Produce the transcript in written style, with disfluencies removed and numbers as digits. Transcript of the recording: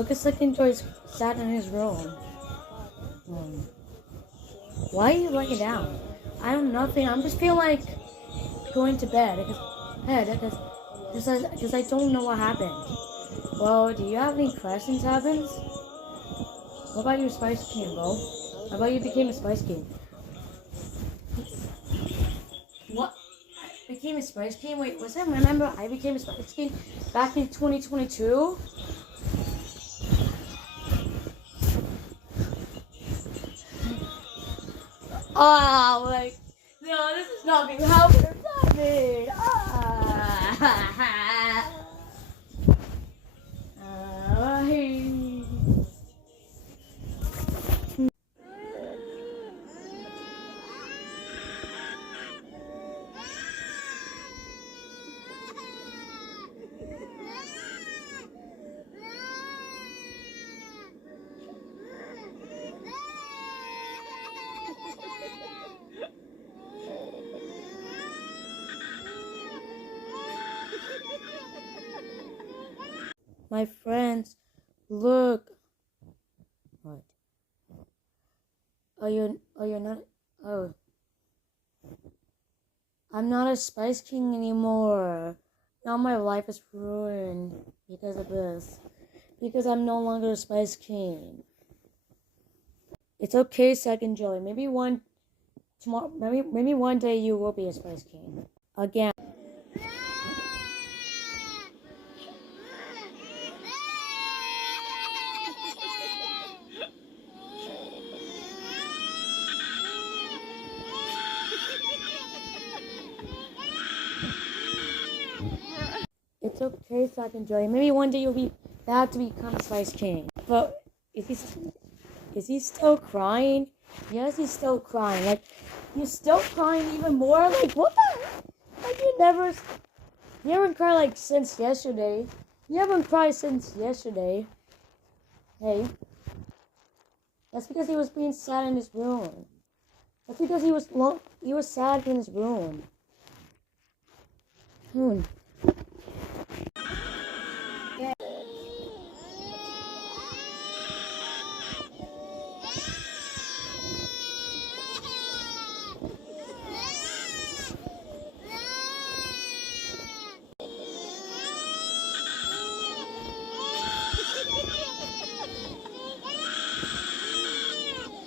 Look at Second Joy's sat in his room. Why are you laying down? I don't know nothing. I'm just feeling like going to bed because I don't know what happened. Well, do you have any questions, Evans? What about your Spice King, bro? How about you became a Spice King? What? I became a Spice King? Wait, was it? Remember I became a Spice King back in 2022? Oh, like, no, this is not being how we're having. My friends, look. What? You're not. Oh. I'm not a Spice King anymore. Now my life is ruined because of this. Because I'm no longer a Spice King. It's okay, Second Joy. Maybe one day you will be a Spice King. Again. It's okay, Second Joy. Maybe one day you'll be back to become Spice King. But is he still crying? Yes, he's still crying. Like, he's still crying even more? Like, what the heck? Like, you haven't cried, like, since yesterday. You haven't cried since yesterday. Hey. That's because he was being sad in his room. That's because he was sad in his room.